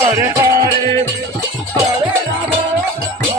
Hare